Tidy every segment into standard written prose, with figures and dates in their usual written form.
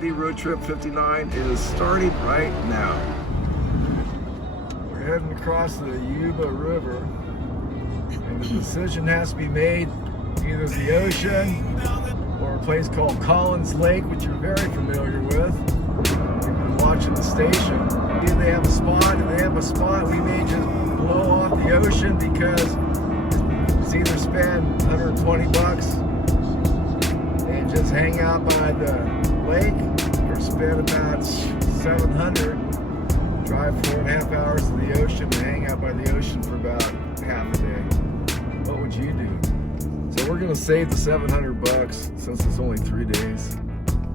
RV Road Trip 59 is starting right now. We're heading across the Yuba River, and the decision has to be made either the ocean or a place called Collins Lake, which you're very familiar with. We've been watching the station. If they have a spot, we may just blow off the ocean because it's either spend 120 bucks and just hang out by the lake, or spend about 700, drive 4.5 hours to the ocean and hang out by the ocean for about half a day. What would you do? So we're gonna save the 700 bucks since it's only 3 days.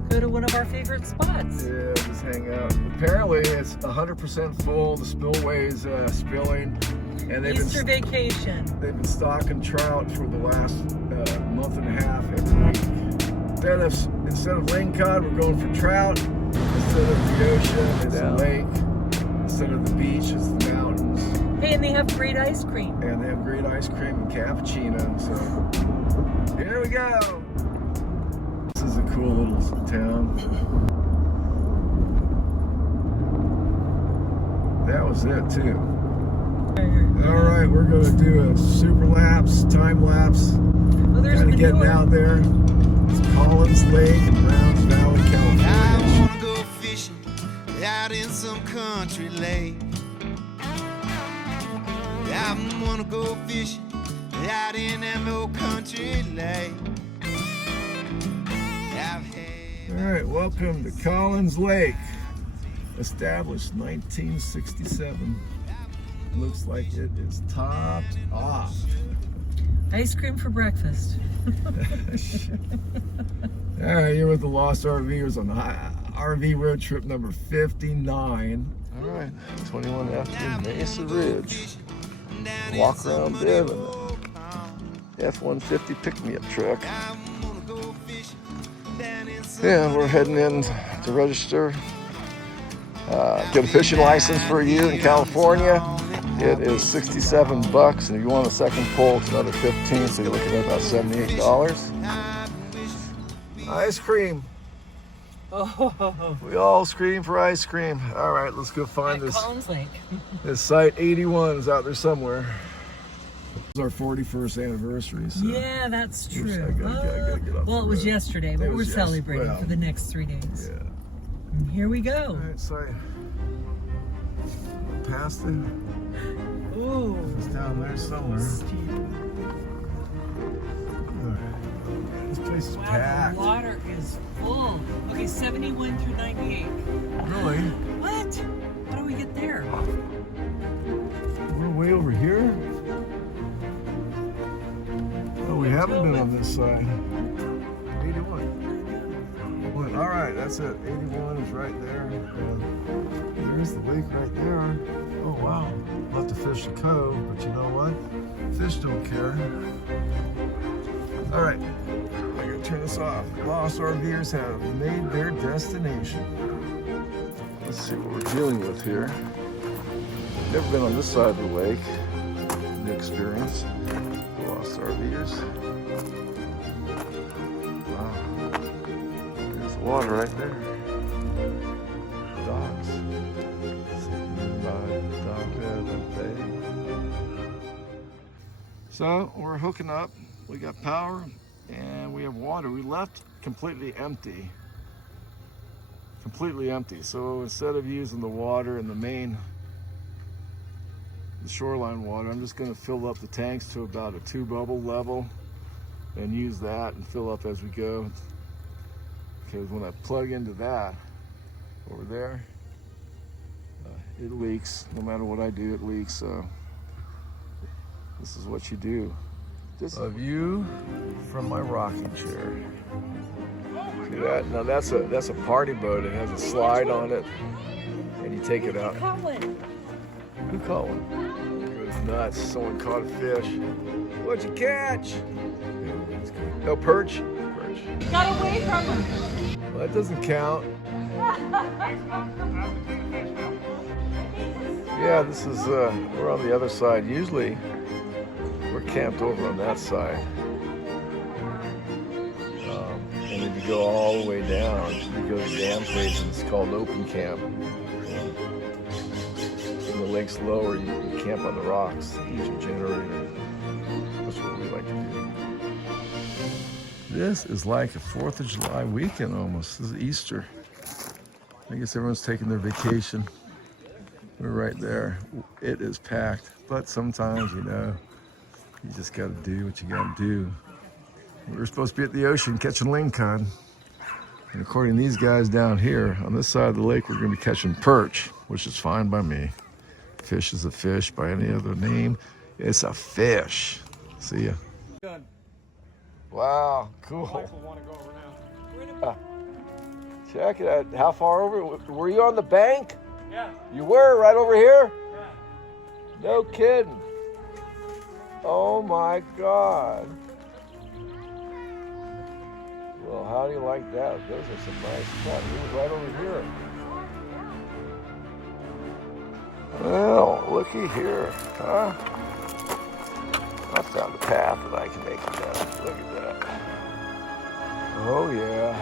Go to one of our favorite spots. Yeah, just hang out. Apparently it's 100% full, the spillway's spilling. And Easter vacation. They've been stocking trout for the last month and a half every week. Instead of lane cod, we're going for trout. Instead of the ocean, it's a lake. Instead of the beach, it's the mountains. Hey, and they have great ice cream. And they have great ice cream and cappuccino. So here we go. This is a cool little town. That was it too. All right, we're going to do a super lapse, time lapse. Oh, there's kind of getting out there. It's Collins Lake in Browns Valley, California. I want to go fishing out in some country lake. I want to go fishing out in that old country lake. All right, welcome to Collins Lake. Established 1967. Looks like it is topped off. Ice cream for breakfast. All right, you're with the Lost RVers on RV Road Trip number 59. All right, 21 after Mesa Ridge. Walk around there in the F-150 pick-me-up truck. Yeah, we're heading in to register. Get a fishing license for you in California. It is 67 bucks, and if you want a second pull, it's another 15, so you're looking at about $78. Ice cream. Oh. We all scream for ice cream. All right, let's go find this. Collins Lake. This site 81 is out there somewhere. It's our 41st anniversary. So. Yeah, that's true. I gotta get off well, it was yesterday, but we're celebrating for the next 3 days. Yeah. And here we go. All right, sorry. Past it. Ooh. It's down there somewhere. Steep. This place is Wow, packed. the water is full. Okay, 71 through 98. Really? What? How do we get there? We're way over here? Oh, we haven't been on this side. 81. All right, that's it. 81 is right there. And there's the lake right there. Oh, wow. We'll have to fish the cove, but you know what? Fish don't care. All right, I gotta turn this off. Lost RVers have made their destination. Let's see what we're dealing with here. Never been on this side of the lake. New experience. Lost RVers. Wow. There's the water right there. Docks. Sitting by the dock of the bay. So we're hooking up. We got power and we have water. We left completely empty. Completely empty. So instead of using the water in the shoreline water, I'm just going to fill up the tanks to about a 2 bubble level and use that and fill up as we go. Because when I plug into that over there, it leaks. No matter what I do, it leaks. So this is what you do. Just a view from my rocking chair. See that? Now that's a party boat. It has a slide on it, and you take it out. Who caught one? It goes nuts. Someone caught a fish. What'd you catch? No perch. Perch. Got away from him. Well, that doesn't count. Yeah, this is we're on the other side. Usually we're camped over on that side. And if you go all the way down, you go to dam place, and it's called open camp. When the lake's lower, you camp on the rocks, use your generator. That's what we like to do. This is like a 4th of July weekend almost. This is Easter. I guess everyone's taking their vacation. We're right there. It is packed, but sometimes, you know, you just got to do what you got to do. We were supposed to be at the ocean catching lingcod. And according to these guys down here, on this side of the lake, we're going to be catching perch, which is fine by me. Fish is a fish by any other name. It's a fish. See ya. Done. Wow, cool. Wife will want to go over now. Check it out. How far over? Were you on the bank? Yeah. You were right over here? Yeah. No kidding. Oh my God. Well, how do you like that? Those are some nice spots. He was right over here. Well, looky here, huh? I found a path that I can make it down. Look at that. Oh yeah.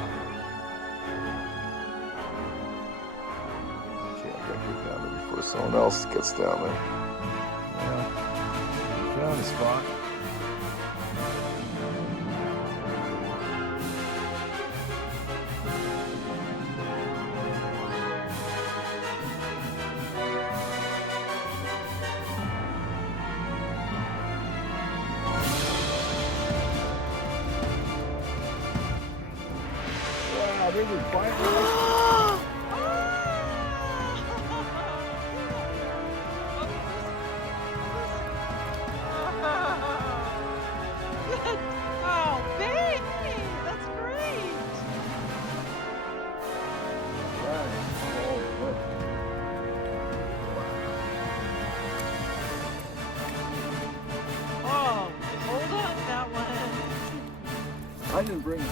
Okay, I gotta get down there before someone else gets down there. Yeah. Found a spot. They would bite Oh, baby, that's great. Oh, hold on that one. I didn't bring it.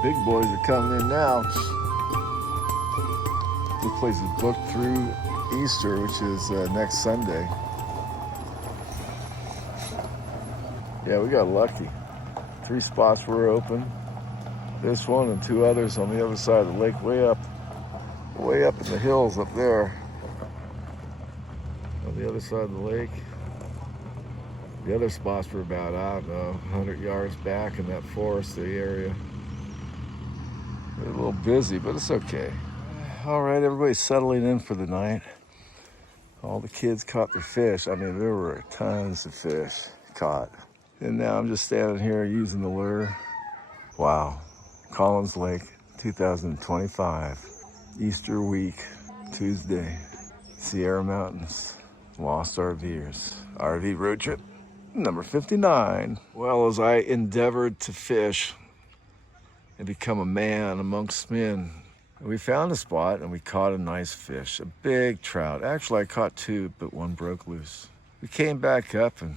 Big boys are coming in now. This place is booked through Easter, which is next Sunday. Yeah, we got lucky. 3 spots were open. This one and 2 others on the other side of the lake, way up in the hills up there. On the other side of the lake. The other spots were about, I don't know, 100 yards back in that foresty area. We're a little busy, but it's okay. All right, everybody's settling in for the night. All the kids caught their fish. I mean, there were tons of fish caught. And now I'm just standing here using the lure. Wow, Collins Lake, 2025, Easter week, Tuesday, Sierra Mountains, Lost RVers, RV road trip number 59. Well, as I endeavored to fish and become a man amongst men, we found a spot and we caught a nice fish, a big trout. Actually, I caught 2, but 1 broke loose. We came back up and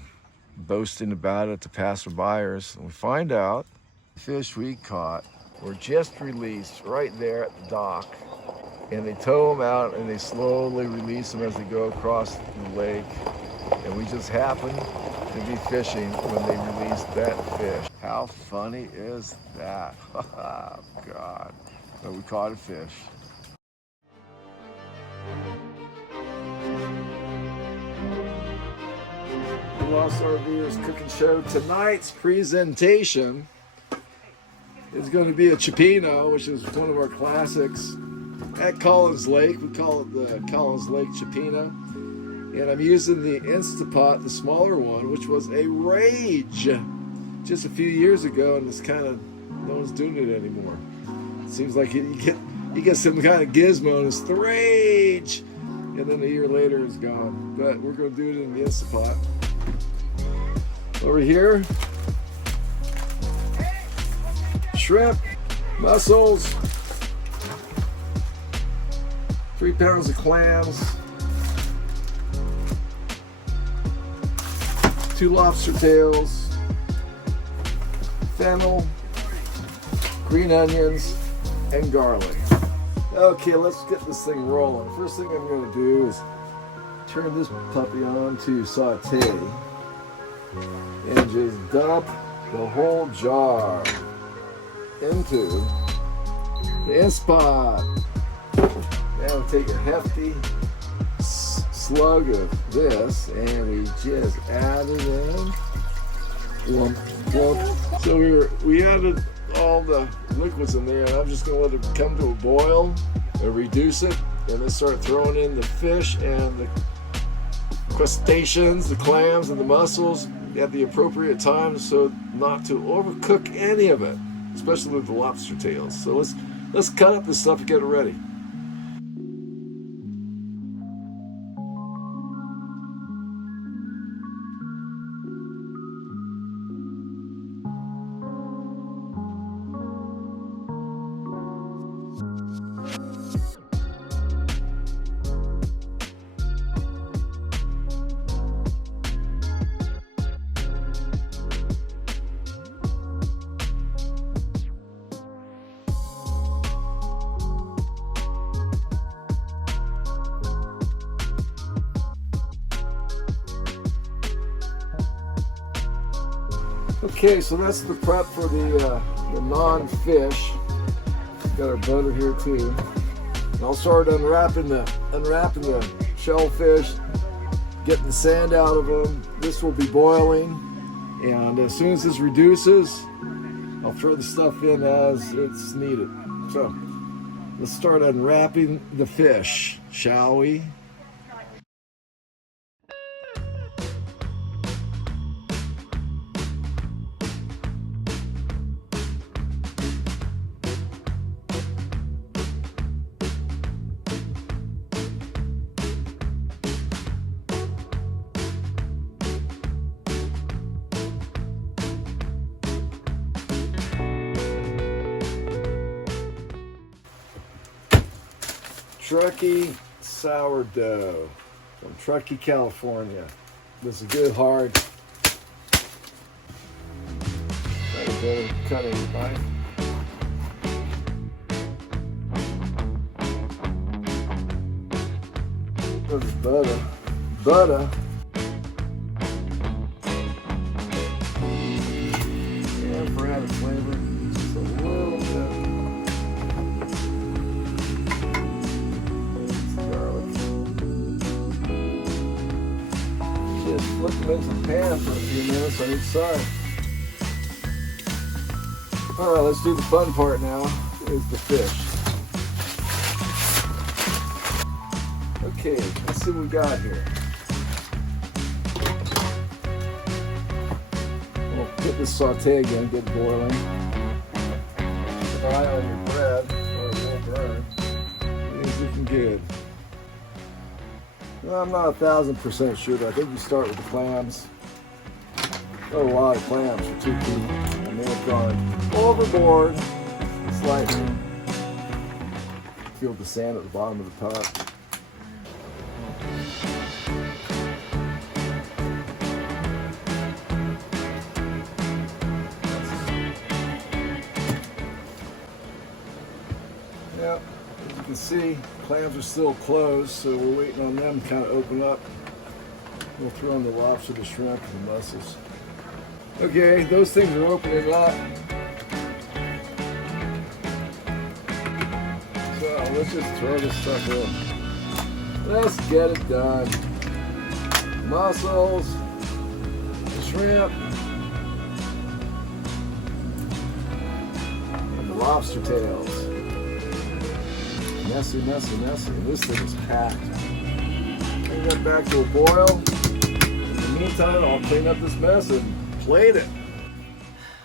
boasting about it to passerbyers, and we find out the fish we caught were just released right there at the dock. And they tow them out and they slowly release them as they go across the lake. And we just happened to be fishing when they released that fish. How funny is that? Oh, God. But we caught a fish. The Lost RVers Cooking Show. Tonight's presentation is going to be a chipino, which is one of our classics at Collins Lake. We call it the Collins Lake chipino. And I'm using the Instapot, the smaller one, which was a rage just a few years ago, and it's kind of, no one's doing it anymore. It seems like you get some kind of gizmo and it's the rage, and then a year later it's gone. But we're going to do it in the Instapot. Over here, shrimp, mussels, 3 pounds of clams, 2 lobster tails, fennel, green onions, and garlic. Okay, let's get this thing rolling. First thing I'm going to do is turn this puppy on to saute and just dump the whole jar into the Inspot. Now we'll take a hefty slug of this and we just add it in. Lump, lump. So we added all the liquids in there, and I'm just going to let it come to a boil and reduce it, and then start throwing in the fish and the crustaceans, the clams and the mussels at the appropriate time, so not to overcook any of it, especially with the lobster tails. So let's cut up this stuff and get it ready. Okay, so that's the prep for the non-fish. Got our butter here too. And I'll start unwrapping the shellfish, getting the sand out of them. This will be boiling, and as soon as this reduces, I'll throw the stuff in as it's needed. So let's start unwrapping the fish, shall we? Truckee sourdough from Truckee, California. This is a good hard. Got a better cutting knife. This is butter. And for added flavor, just a little bit. Flip them into the pan for a few minutes on each side. Alright, let's do the fun part now, is the fish. Okay, let's see what we got here. We'll get this saute again, get it boiling. Keep an eye on your bread, or it won't burn. It's looking good. Well, I'm not 1,000% sure, but I think you start with the clams. Got a lot of clams for 2 people. I may have gone overboard slightly. Feel the sand at the bottom of the pot. Yep, as you can see, clams are still closed, so we're waiting on them to kind of open up. We'll throw in the lobster, the shrimp, and the mussels. Okay, those things are opening up. So let's just throw this stuff in. Let's get it done. Mussels, shrimp, and the lobster tails. Messy. This thing is packed. Bring that back to a boil. In the meantime, I'll clean up this mess and plate it.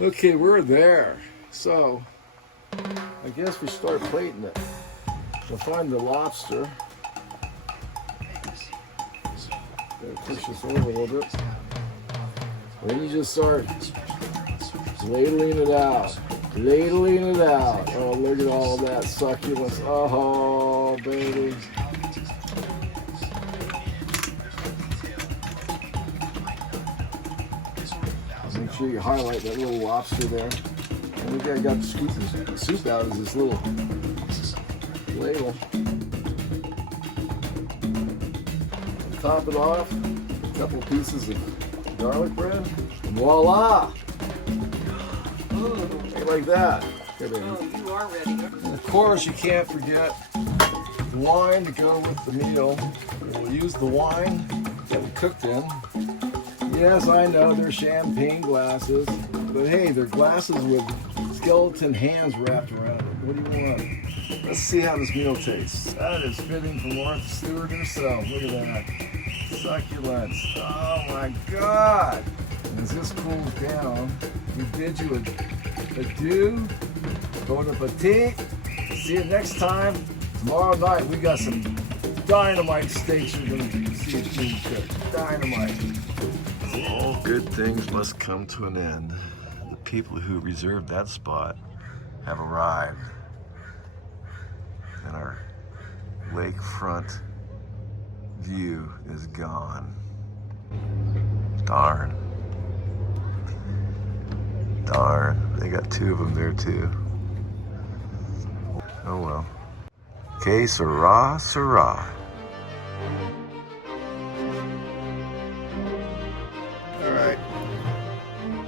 Okay, we're there. So, I guess we start plating it. We'll find the lobster. Gotta push this over a little bit. Then you just start ladling it out. Ladling it out. Oh, look at all that succulence. Oh, baby. Make sure you highlight that little lobster there. And look, I got to scoop the soup out of this little ladle. Top it off. A couple pieces of garlic bread. And voila! Like that. Oh, you are ready. And of course, you can't forget the wine to go with the meal. We'll use the wine that we cooked in. Yes, I know they're champagne glasses, but hey, they're glasses with skeleton hands wrapped around it. What do you want? Let's see how this meal tastes. That is fitting for Martha Stewart herself. Look at that. Succulence. Oh my God. And as this cools down, we bid you adieu, bon appetit. See you next time. Tomorrow night we got some dynamite steaks you're going to see it being cooked. Dynamite. All good things must come to an end. The people who reserved that spot have arrived, and our lakefront view is gone. Darn. Darn, they got two of them there too. Oh well. Que sera, sera. All right.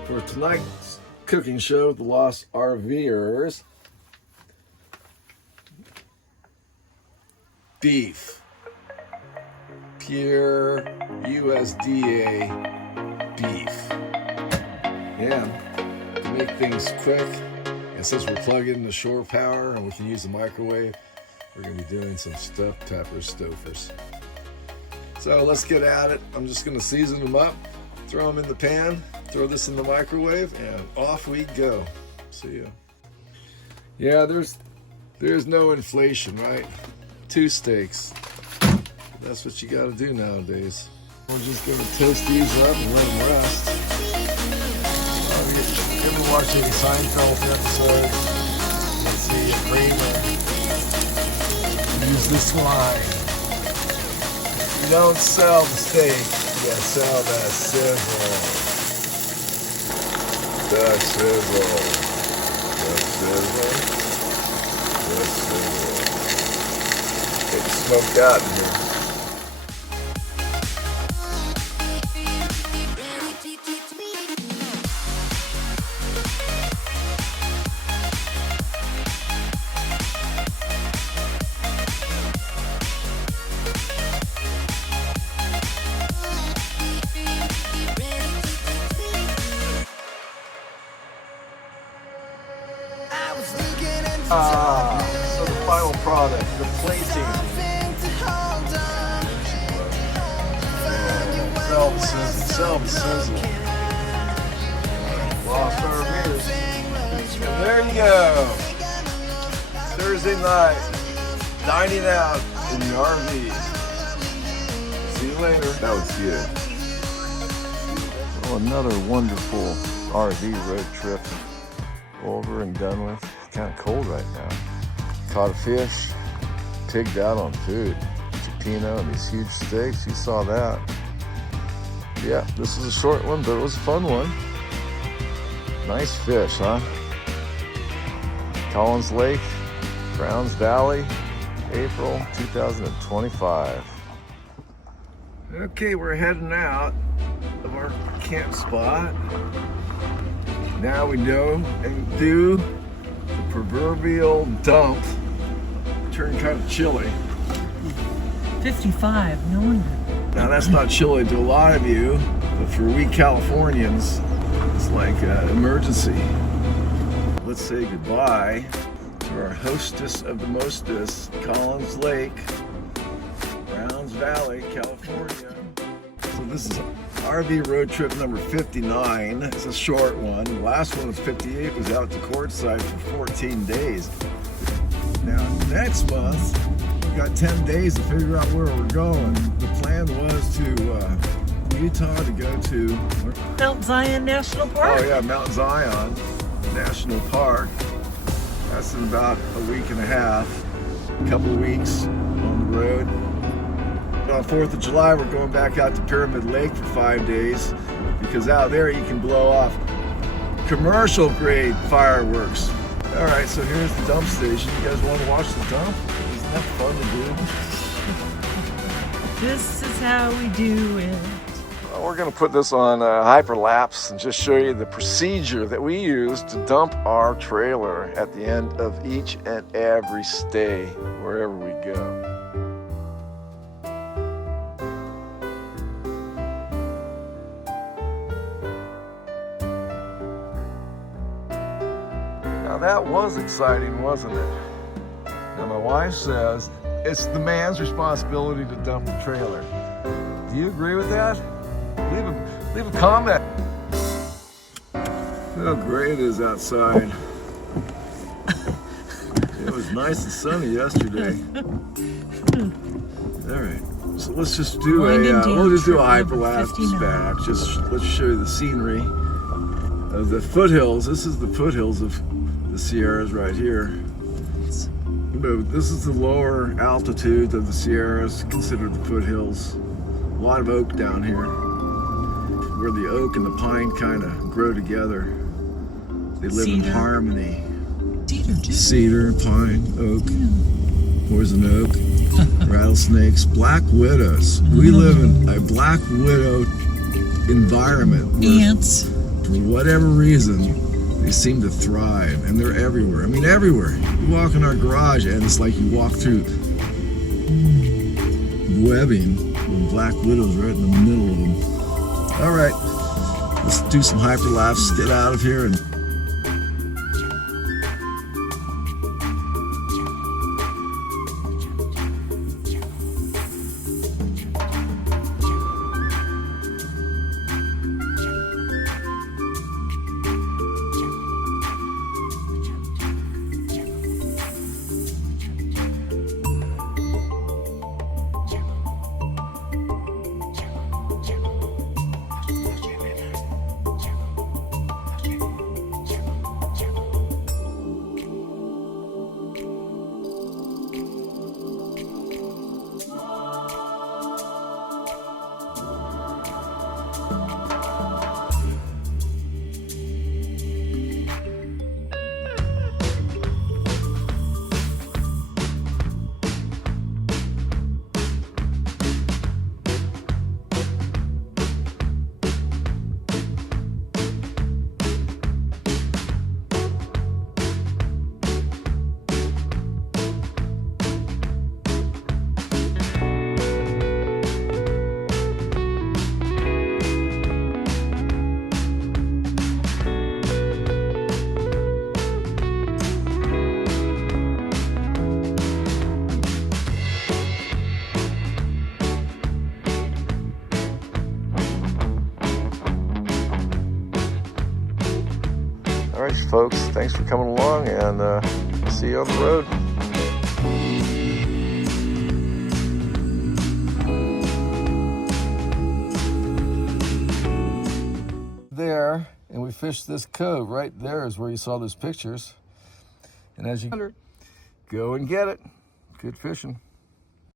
For tonight's cooking show, The Lost RVers, beef. Pure USDA beef. Yeah. Make things quick, and since we're plugged into shore power and we can use the microwave, we're going to be doing some stuffed pepper stofers. So let's get at it. I'm just going to season them up, throw them in the pan, throw this in the microwave, and off we go. See ya. Yeah, there's no inflation, right? 2 steaks. That's what you got to do nowadays. We're just going to toast these up and let them rest. If you watch any Seinfeld episodes, let's see, Kramer use this line. You don't sell the steak, you sell that sizzle. The sizzle. The sizzle. The sizzle. Get smoked out in here. So the final product, the plating. Sell the sizzle, sell the sizzle. Lost RVers. And there you go. Thursday night, dining out in the RV. See you later. That was good. Well, another wonderful RV road trip over and done with. It's kind of cold right now. Caught a fish, pigged out on food. Chipino and these huge steaks, you saw that. Yeah, this was a short one, but it was a fun one. Nice fish, huh? Collins Lake, Browns Valley, April 2025. Okay, we're heading out of our camp spot. Now we go and do the proverbial dump. Turned kind of chilly. 55, no wonder. Now that's not chilly to a lot of you, but for we Californians, it's like an emergency. Let's say goodbye to our hostess of the mostest, Collins Lake, Browns Valley, California. So this is RV road trip number 59. It's a short one. The last one was 58, was out to Quartzsite for 14 days. Now next month, we've got 10 days to figure out where we're going. The plan was to Utah to go to, Mount Zion National Park. oh yeah, Mount Zion National Park. That's in about a week and a half, a couple of weeks on the road. On 4th of July, we're going back out to Pyramid Lake for 5 days because out there you can blow off commercial grade fireworks. All right, so here's the dump station. You guys want to watch the dump? Isn't that fun to do? This is how we do it. Well, we're going to put this on hyperlapse and just show you the procedure that we use to dump our trailer at the end of each and every stay, wherever we go. Now that was exciting, wasn't it? Now my wife says it's the man's responsibility to dump the trailer. Do you agree with that? Leave a comment. How great it is outside. It was nice and sunny yesterday. All right, so let's just do we'll just do a hyperlapse back. Let's show you the scenery of the foothills. This is the foothills of the Sierras right here. This is the lower altitude of the Sierras, considered the foothills. A lot of oak down here, where the oak and the pine kind of grow together. They live in harmony. Cedar, pine, oak, poison oak, rattlesnakes, black widows. We live in a black widow environment. Ants. For whatever reason, they seem to thrive, and they're everywhere. I mean, everywhere. You walk in our garage, and it's like you walk through webbing with black widows right in the middle of them. All right, let's do some hyperlapse, get out of here, and all right, folks, thanks for coming along, and see you on the road. There, and we fished this cove. Right there is where you saw those pictures. And as you go and get it, good fishing.